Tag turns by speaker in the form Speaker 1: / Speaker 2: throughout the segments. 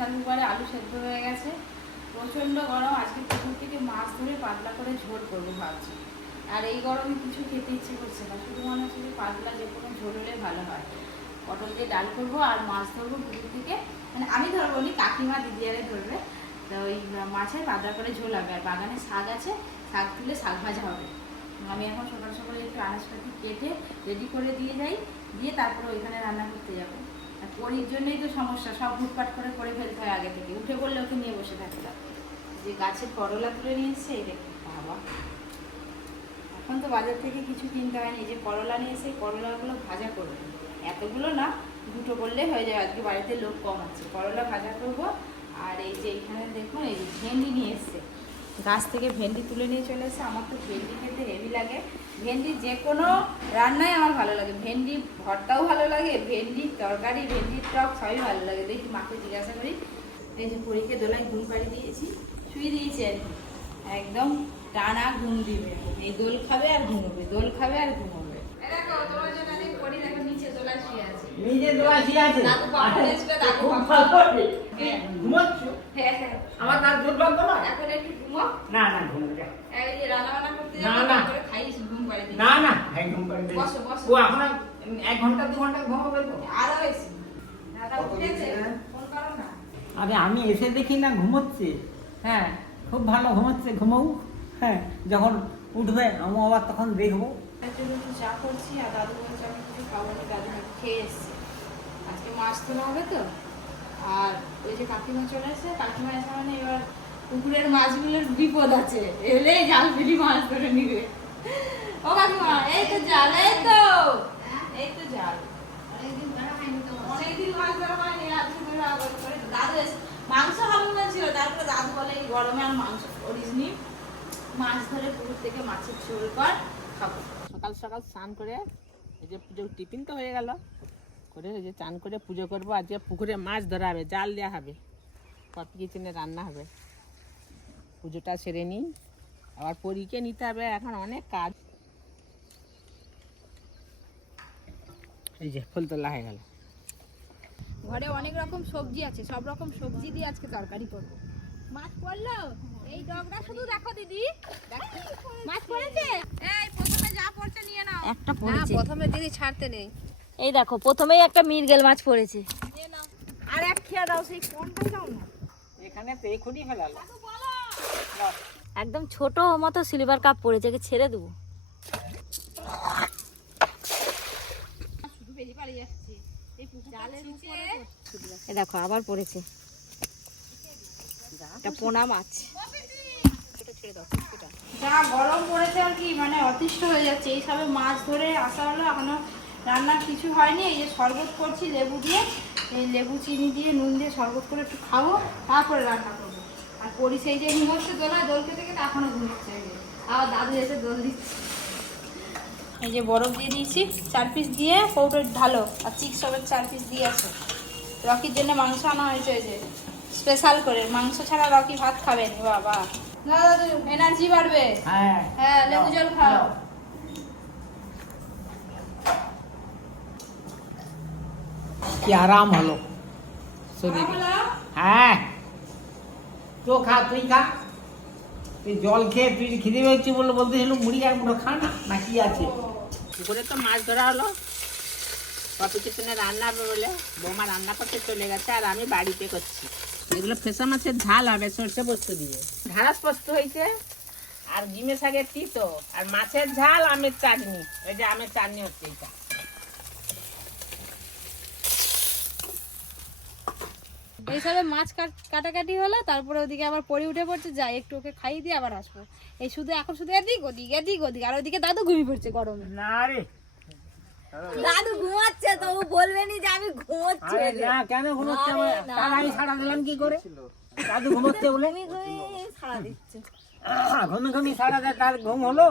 Speaker 1: Pressure কুকারে আলু সেদ্ধ হয়ে গেছে। প্রচণ্ড গরম, আজকে পুকুর থেকে মাছ ধরে পাতলা করে ঝোল করব ভাবছি। আর এই গরমে কিছু খেতে ইচ্ছে করছে না, শুধু মনে হচ্ছে যে পাতলা যে কোনো ঝোল হলে ভালো হয়। পটল দিয়ে ডাল করব আর মাছ ধরবো পুকুর থেকে। মানে আমি ধরবো নি কাকিমা দিদি আরে ধরবে। তো ওই মাছের পাতলা করে ঝোল হবে। আর বাগানে শাক আছে, শাক তুলে শাক ভাজা হবে। আমি এখন সকাল সকালে একটু আনাজপাতি কেটে রেডি করে দিয়ে যাই, দিয়ে তারপরে ওইখানে রান্না করতে যাব। আর জন্যই তো সমস্যা, সব ফুটপাট করে করে ফেলতে হয় আগে থেকে। উঠে পড়লে ওকে নিয়ে বসে থাকতে। যে গাছের করলা তুলে নিয়ে এসছে এই দেখো বাবা? এখন তো বাজার থেকে কিছু কিনতে হয়নি। যে করলা নিয়ে এসে করলাগুলো ভাজা করবে। এতগুলো না, দুটো করলে হয়ে যাবে। আজকে বাড়িতে লোক কম আছে। করলা ভাজা করব, আর এই যে এখানে দেখুন, এই যে ভেন্ডি নিয়ে এসছে। গাছ থেকে ভেন্ডি তুলে নিয়ে চলে এসে আমার তো ভেন্ডি খেতে হেভি লাগে। ভেন্ডি যে কোনো রান্নাই আমার ভালো লাগে। ভেন্ডি ভর্তাও ভালো লাগে, ভেন্ডি তরকারি ভেন্ডির টক সবই ভালো লাগে। দেখি মাকে জিজ্ঞাসা করি, এই যে পরীকে দোলায় ঘুম পাড়ি দিয়েছি, শুয়ে দিয়েছেন একদম টানা ঘুম দিবে। এই দোল খাবে আর ঘুমোবে, দোল খাবে আর ঘুমোবে এই দেখো তোমার জন্য আমি পরি দেখো নিচে দোলায় শুয়ে আছে
Speaker 2: নিজে আছে খুব ভালো।
Speaker 1: হ্যাঁ।
Speaker 2: ঘুমোচ্ছ
Speaker 1: হ্যাঁ হ্যাঁ
Speaker 2: আমার তার দুর্বল তোমার
Speaker 1: এখন একটু ঘুমো
Speaker 2: না না ঘুমো যা।
Speaker 1: এই যে রান্না বান্না করতে
Speaker 2: না, না।
Speaker 1: খাইস ঘুম পাড়ি
Speaker 2: না না একদম করে দে।
Speaker 1: বসো, বসো।
Speaker 2: ও এখন এক ঘণ্টা দু ঘণ্টা ঘুমাবে তো
Speaker 1: আরও বেশি দাদা উঠেছে। ফোন করো না
Speaker 2: আরে আমি এসে দেখি না ঘুমোচ্ছে হ্যাঁ খুব ভালো ঘুমোচ্ছে ঘুমাও হ্যাঁ যখন উঠবে আমি আবার তখন দেখব
Speaker 1: তার জন্য একটু চা করছি আর দাদু বলছে আমি কিছু খাব না দাদু নাকি খেয়ে এসছে। আজকে মাছ তোলা হবে তো? আর ওই যে কাকিমা চলে এসছে কাকিমা এসে মানে এবার পুকুরের মাছগুলোর বিপদ আছে। এলে জাল ফেলি মাছ ধরে নিবে। ও কাকিমা এই তো জাল এই তো। এই তো জাল অনেকদিন মাছ। ধরা হয়নি আজকে ধরে আবার করে দাদু এসে মাংস খাব না ছিল তারপরে দাদু বলে এই গরমে আর মাংস করিস নি মাছ ধরে পুকুর থেকে মাছের ঝোল কর খাব।
Speaker 3: সকাল সকাল স্নান করে এই যে পুজোর টিফিন তো হয়ে গেল। করে এই যে চান করে পুজো করব। আজকে পুকুরে মাছ ধরা হবে জাল দেওয়া হবে। কপি কিচেনে রান্না হবে। পুজোটা সেরে নিই। আবার পরীকে নিতে হবে এখন অনেক কাজ। এই যে ফুল তোলা হয়ে গেল।
Speaker 4: ঘরে অনেক রকম সবজি আছে সব রকম সবজি দিয়ে আজকে তরকারি করব। মাছ পড়ল? এই ডগরা শুধু দেখো দিদি। দেখো। মাছ পড়েছে? এই প্রথমে যা পড়ছে নিয়ে নাও।
Speaker 5: একটা পড়েছে।
Speaker 4: প্রথমে দিদি ছাড়তে নেই।
Speaker 5: এই দেখো প্রথমেই একটা মিরগেল মাছ পড়েছে।
Speaker 4: নিয়ে আর এক খেয়ে দাও সেই কোনটা দাও না।
Speaker 3: এখানে তো এখনই ফেলালো।
Speaker 5: একদম ছোট মতো সিলভার কাপ পড়েছে একে ছেড়ে দেবো। দেখো আবার পড়েছে। একটা পোনা মাছ।
Speaker 1: যা গরম পড়েছে আর কি মানে অতিষ্ঠ হয়ে যাচ্ছে। এই সবে মাছ ধরে আসা হলো, এখনও রান্নার কিছু হয়নি। এই যে শরবত করছি, লেবু দিয়ে, এই লেবু চিনি দিয়ে, নুন দিয়ে শরবত করে একটু খাব, তারপরে রান্না করব। আর পরি সেই যে ঘুমোচ্ছে দোলায়, দোল খেতে খেতে এখনও ঘুমোচ্ছে আবার দাদু এসে দোল দিচ্ছে। এই যে বরফ দিয়ে দিয়েছি, চার পিস দিয়ে কৌটো ঢালো, আর চিক সবের চার পিস দিয়ে আসো রকির জন্য মাংস আনা হয়েছে ওই যে স্পেশাল করে। মাংস ছাড়া রকি ভাত খাবেন বাবা। না দাদু এনার্জি বাড়বে।
Speaker 2: হ্যাঁ।
Speaker 1: হ্যাঁ লেবু জল খাও।
Speaker 2: কি আরাম হলো। শরীরে? হ্যাঁ। তো খা তুই খা। তুই জল খেয়ে তুই খিদে পেয়েছি বলে বলতেছিল মুড়ি এক মুঠো খা না না কি আছে?
Speaker 3: পুকুরে তো মাছ ধরা হলো। কপি কিচেনে রান্না হবে বলে বৌমা রান্না করতে চলে গেছে আর আমি বাড়িতে করছি। এগুলো ফেসা মাছের ঝাল হবে সর্ষে পোস্ত দিয়ে। ঢাড়াস পোস্ত হয়েছে আর ডিমে শাকের তিতো আর মাছের ঝাল আমের চাটনি। এই যে আমের চাটনি হচ্ছে এটা
Speaker 4: এইসবে মাছ কাট- কাটাকাটি হলো তারপরে ওদিকে আবার পড়ে উঠে পড়ছে যাই একটু ওকে খাইয়ে দিয়ে আবার আসব। এই শুধু এখন শুধু এদিক ওদিক এদিক ওদিক আর ওদিকে দাদু ঘুমিয়ে পড়ছে গরমে।
Speaker 2: না রে।
Speaker 5: দাদু ঘুমাচ্ছে তো ও বলবেনি যে আমি ঘুমোচ্ছি।
Speaker 2: না কেন ঘুমোচ্ছে? আমার তার আমি সারা দিলাম কি করে? দাদু ঘুমোচ্ছে বলে?
Speaker 5: দিচ্ছে।
Speaker 2: ঘুমি ঘুমি সারা দেয় তার ঘুম হলো?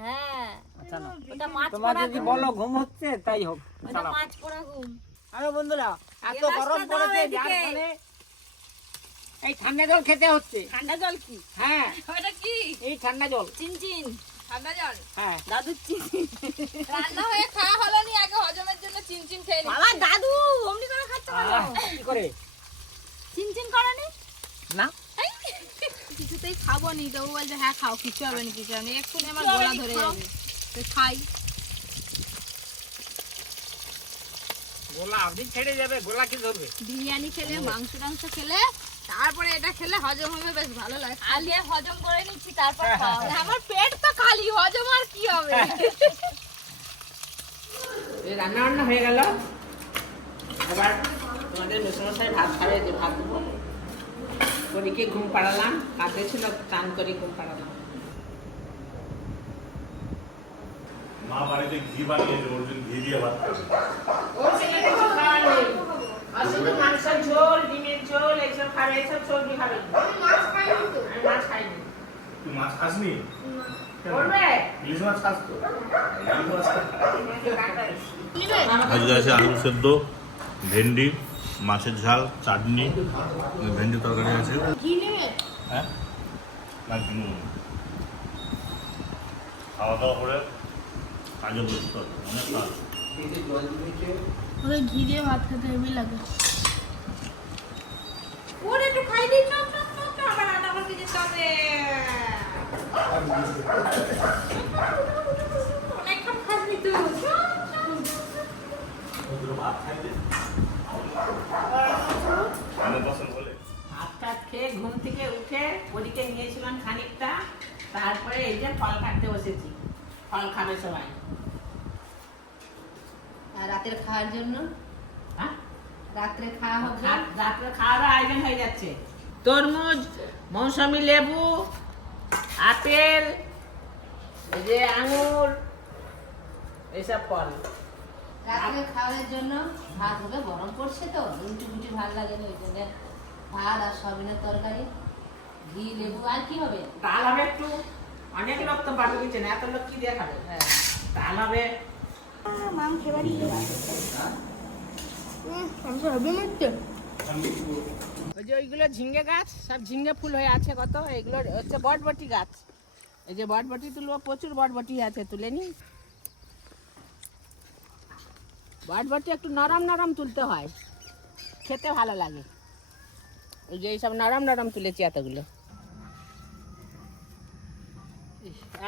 Speaker 5: হ্যাঁ।
Speaker 2: আচ্ছা
Speaker 5: ওটা মাছ
Speaker 2: তোমার যদি বলো ঘুম হচ্ছে তাই হোক
Speaker 5: ওটা মাছ পড়া ঘুম।
Speaker 2: আরে বন্ধুরা এত গরম পড়েছে যার ফলে এই ঠান্ডা জল খেতে হচ্ছে।
Speaker 4: ঠান্ডা জল কি?
Speaker 2: হ্যাঁ।
Speaker 4: ওটা কি?
Speaker 2: এই ঠান্ডা জল।
Speaker 5: চিনচিন।
Speaker 4: ঠান্ডা জল?
Speaker 2: হ্যাঁ।
Speaker 5: দাদু
Speaker 4: রান্না হয়ে খাওয়া হলো নি আগে হজমের জন্য চিনচিন খেয়ে নি
Speaker 5: বাবা দাদু অমনি করে খাচ্ছে
Speaker 2: কি করে?
Speaker 4: চিনচিন করেনি?
Speaker 3: না।
Speaker 4: কিছুতেই খাব নি তো বলছে হ্যাঁ খাও কিছু হবে না কিছু হবে না। এক্ষুনি আমার গলা ধরে যাবে। তো খাই।
Speaker 2: গোলা আপনি ছেড়ে যাবে গোলা কি ধরবে?
Speaker 4: বিরিয়ানি খেলে মাংস টাংস খেলে তারপরে এটা খেলে হজম হবে বেশ ভালো লাগে।
Speaker 5: আগে হজম করে নিচ্ছি তারপর খাওয়া
Speaker 4: আমার পেট তো খালি হজম আর কি হবে?
Speaker 3: রান্না বান্না হয়ে গেল। এবার তোমাদের মেসমশাই ভাত খাবে যে ভাত দেবো। করিকে ঘুম পাড়ালাম কাঁদে ছিল চান করে ঘুম পাড়ালাম।
Speaker 6: মা বাড়িতে ঘি বানিয়েছে ওর জন্য ঘি দিয়ে ভাত খাবে।
Speaker 3: ও ছেলে কিছু খাওয়ার নেই। শুধু মাংসের ঝোল ডিমের ঝোল এইসব খাবে এইসব সবজি খাবে। আমি মাছ খাইনি?
Speaker 6: মাছ খাসনি কেন?
Speaker 3: করবে
Speaker 6: ইলিশ মাছ খাস তো মাছ খা।
Speaker 3: আমাকে
Speaker 6: আজকে আছে আলু সেদ্ধ ভেন্ডি মাছের ঝাল চাটনি ভেন্ডি তরকারি আছে। হ্যাঁ? খাওয়া দাওয়া করে কাজে বসতে হবে অনেক কাজ।
Speaker 4: ওকে ঘি দিয়ে ভাত খেতে হেবি লাগে। ওরে একটু খাই দিই আবার রান্না করতে যেতে হবে
Speaker 3: খেয়ে ঘুম থেকে উঠে ওদিকে নিয়েছিলাম খানিকটা তারপরে এই যে ফল কাটতে বসেছি ফল খাবে সবাই
Speaker 5: আর রাতের খাওয়ার জন্য?
Speaker 3: হ্যাঁ?
Speaker 5: রাত্রে খাওয়া
Speaker 3: রাত্রে খাওয়ার আয়োজন হয়ে যাচ্ছে। তরমুজ মৌসুমি লেবু আপেল এই যে আঙুর এইসব ফল।
Speaker 5: রাত্রে খাওয়ার জন্য ভাত হবে গরম পড়ছে তো রুটি ফুটি ভালো লাগে না ওই জন্য ভাত আর সবিনের তরকারি ঘি লেবু আর কি হবে?
Speaker 3: ডাল হবে একটু অনেক লোক তো বাড়ি দিচ্ছে না এত লোক কি দিয়ে খাবে? হ্যাঁ। ডাল হবে। ওই যে ওইগুলো ঝিঙ্গে গাছ, সব ঝিঙ্গে ফুল হয়ে আছে কত, এগুলো হচ্ছে বটবটি গাছ। এই যে বটবটি তুলবো, প্রচুর বটবটি আছে, তুলে নি। বটবটি একটু নরম নরম তুলতে হয়, খেতে ভালো লাগে। ওই যে এইসব নরম নরম তুলেছি এতগুলো।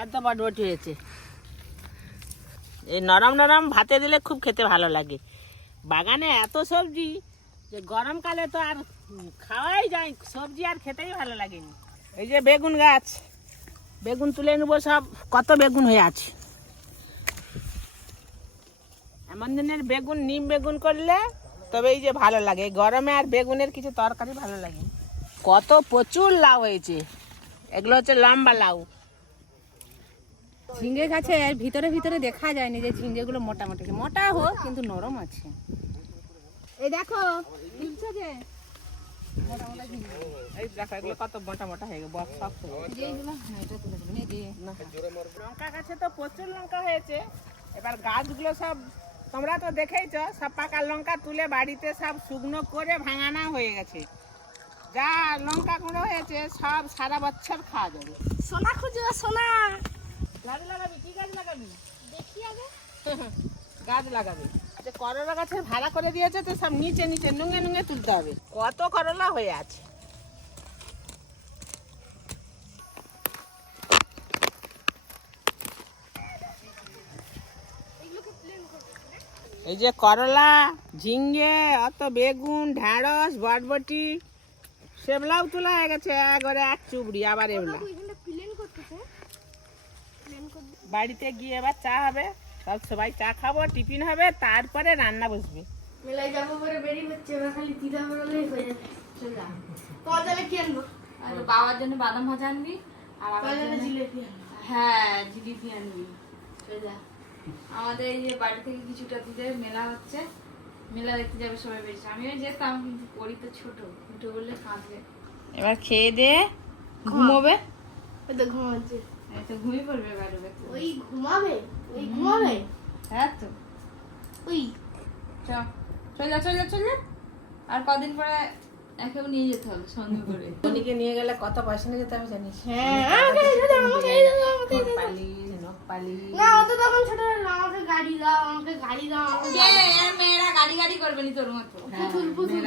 Speaker 3: এত বটবটি হয়েছে। এই নরম নরম ভাতে দিলে খুব খেতে ভালো লাগে। বাগানে এত সবজি যে গরমকালে তো আর খাওয়াই যায় সবজি আর খেতেই ভালো লাগেনি। এই যে বেগুন গাছ বেগুন তুলে নেব সব কত বেগুন হয়ে আছে? এমন দিনের বেগুন নিম বেগুন করলে তবে এই যে ভালো লাগে এই গরমে আর বেগুনের কিছু তরকারি ভালো লাগে কত প্রচুর লাউ হয়েছে এগুলো হচ্ছে লম্বা লাউ।
Speaker 4: ঝিঙ্গে গাছে ভিতরে ভিতরে দেখা যায়নি যে ঝিঙ্গেগুলো মোটা মোটা মোটা হোক কিন্তু নরম আছে। এই দেখো
Speaker 3: কত মোটা মোটা হয়ে হয়ে
Speaker 4: হ্যাঁ
Speaker 3: লঙ্কা গাছে তো প্রচুর লঙ্কা হয়েছে এবার গাছগুলো সব তোমরা তো দেখেইছ সব পাকা লঙ্কা তুলে বাড়িতে সব শুকনো করে ভাঙানো হয়ে গেছে যা লঙ্কা গুঁড়ো হয়েছে সব সারা বছর খাওয়া যাবে
Speaker 4: সোনা খুঁজো সোনা
Speaker 3: গাছ লাগাবি কি গাছ লাগাবি দেখি আগে গাছ লাগাবি করলা গাছের ভাড়া করে দিয়েছে তো সব নিচে নিচে নুঙে নুঙে তুলতে হবে। কত করলা হয়ে আছে? এই যে করলা ঝিঙ্গে অত বেগুন ঢ্যাঁড়স বটবটি সেবলাও তোলা হয়ে গেছে একবারে এক চুবড়ি আবার এগুলা। বাড়িতে গিয়ে এবার চা হবে। সব সবাই চা খাব টিফিন হবে তারপরে রান্না বসবে।
Speaker 7: মেলায় যাব বেরিয়ে হচ্ছে এবার খালি দিদা বেরোলেই হয়ে যাবে। চলে যা কি আনব?
Speaker 1: আর বাবার জন্য বাদাম ভাজা আনবি আর আমার
Speaker 7: জন্য জিলেপি
Speaker 1: হ্যাঁ জিলিপি আনবি। চলে যা। আমাদের এই যে বাড়ি থেকে কিছুটা দূরে মেলা হচ্ছে মেলা দেখতে যাবে সবাই আমিও যেতাম কিন্তু তো ছোট উঠে বললে কাঁদবে।
Speaker 4: এবার খেয়ে দিয়ে ঘুমোবে?
Speaker 7: তো ঘুমাচ্ছে।
Speaker 1: তো ঘুমিয়ে পড়বে বাইরে
Speaker 7: ওই ঘুমাবে? ওই ঘুমাবে
Speaker 1: হ্যাঁ তো
Speaker 7: ওই
Speaker 1: চলে যা চলে যা চলে আর কদিন পরে একেও নিয়ে যেতে হবে সঙ্গে করে।
Speaker 3: নিয়ে গেলে কত পয়সা নিয়ে যেতে হবে জানিস?
Speaker 7: হ্যাঁ আমাকে আমাকে আমাকে এই দাও।
Speaker 3: পালিশ
Speaker 7: না ও তখন ছোট আমাকে গাড়ি দাও আমাকে গাড়ি দাও
Speaker 1: কে? এর মেয়েরা গাড়ি গাড়ি করবে নি তোর মতো?
Speaker 7: পুতুল পুতুল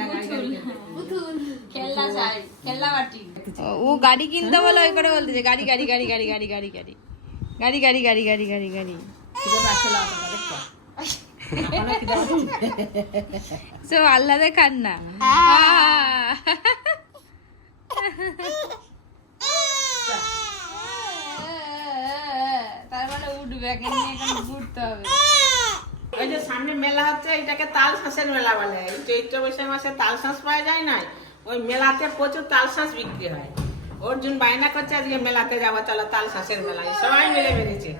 Speaker 7: পুতুল।
Speaker 8: খেলনা বাটি।
Speaker 1: ও গাড়ি কিনতে বলে ওই করে বলতেছে গাড়ি গাড়ি গাড়ি গাড়ি গাড়ি গাড়ি গাড়ি। গাড়ি গাড়ি গাড়ি গাড়ি গাড়ি গাড়ি। আল্লাদে খান না তার মানে উঠবে এখন ঘুরতে হবে।
Speaker 3: ওই যে সামনে মেলা হচ্ছে এটাকে তাল শাঁসের মেলা বলে। চৈত্র বৈশাখ মাসে তাল শাঁস পাওয়া যায় না ওই মেলাতে প্রচুর তাল শাঁস বিক্রি হয়। অর্জুন বায়না করছে আজকে মেলাতে যাব চলো তাল শাঁসের মেলায়। সবাই মিলে বেরিয়েছে।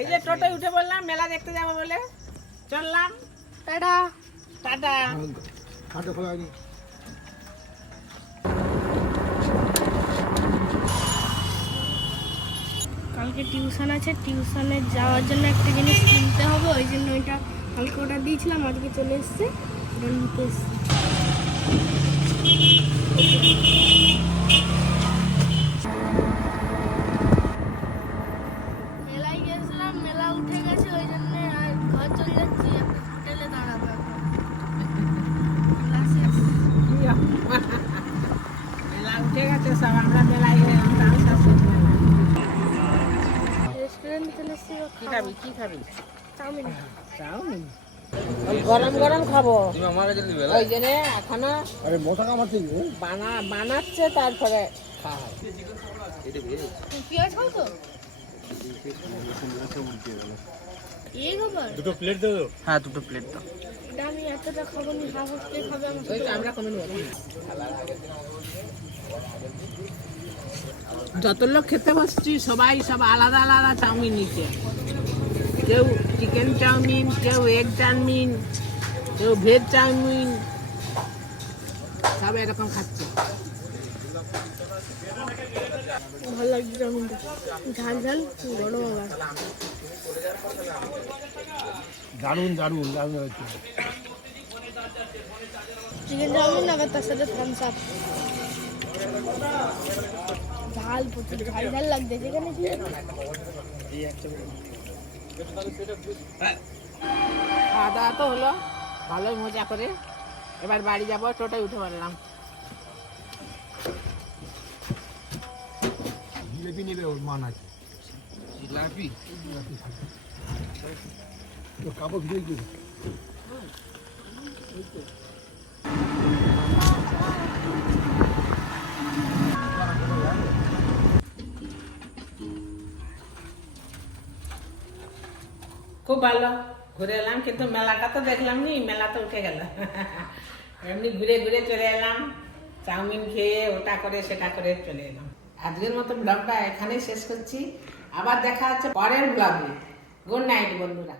Speaker 3: এই যে টোটোয় উঠে বললাম মেলা দেখতে যাব বলে। চললাম।
Speaker 7: টাটা।
Speaker 3: টাটা।
Speaker 7: কালকে টিউশন আছে টিউশনে যাওয়ার জন্য একটা জিনিস কিনতে হবে ওই জন্য ওইটা কালকে ওটা দিয়েছিলাম আজকে চলে এসছে ওটা নিতে এসছি মেলায় মেলা উঠে গেছে ওই জন্য আর ঘর চলে যাচ্ছি হোটেলে দাঁড়াবো। মেলা
Speaker 3: উঠে গেছে সব আমরা মেলা
Speaker 7: রেস্টুরেন্টে চলে এসছি
Speaker 3: কি খাবি। কি খাবি?
Speaker 7: Chow mein.
Speaker 3: Chow mein? গরম গরম খাব। ওই জন্য এখনও বানা বানাচ্ছে তারপরে। খাওয়া হয়
Speaker 7: পেঁয়াজ খাও তো?
Speaker 6: দুটো প্লেট দেবো
Speaker 9: হ্যাঁ দুটো প্লেট দাও।
Speaker 7: আমি এতটা খাব নি হাফ হাফ প্লেট খাবে আমার
Speaker 3: ওই আমরা কমে নেব যত লোক খেতে বসছি সবাই সব আলাদা আলাদা চাউমিন নিচ্ছে। কেউ চিকেন চাউমিন কেউ এগ চাউমিন কেউ ভেজ চাউমিন সব এরকম খাচ্ছে।
Speaker 7: ভালো লাগছে চাউমিনটা ঝাল ঝাল গরম আবার
Speaker 9: দারুণ দারুণ দারুণ হচ্ছে
Speaker 7: চিকেন চাউমিন আবার তার সাথে থামস আপ ঝাল প্রচুর ঝাল ঝাল লাগছে যেখানে কি?
Speaker 3: খাওয়া দাওয়া তো হলো ভালোই মজা করে। এবার বাড়ি যাব টোটাই উঠে পারলাম
Speaker 9: জিলেপি নেবে ওর মান আছে। জিলাপি কাপড় ভিজে
Speaker 3: খুব ভালো। ঘুরে এলাম কিন্তু মেলাটা তো দেখলাম নি মেলা তো উঠে গেল। এমনি ঘুরে ঘুরে চলে এলাম চাউমিন খেয়ে ওটা করে সেটা করে চলে এলাম। আজকের মতো ব্লগটা এখানেই শেষ করছি। আবার দেখা হচ্ছে পরের ব্লগে গুড নাইট বন্ধুরা।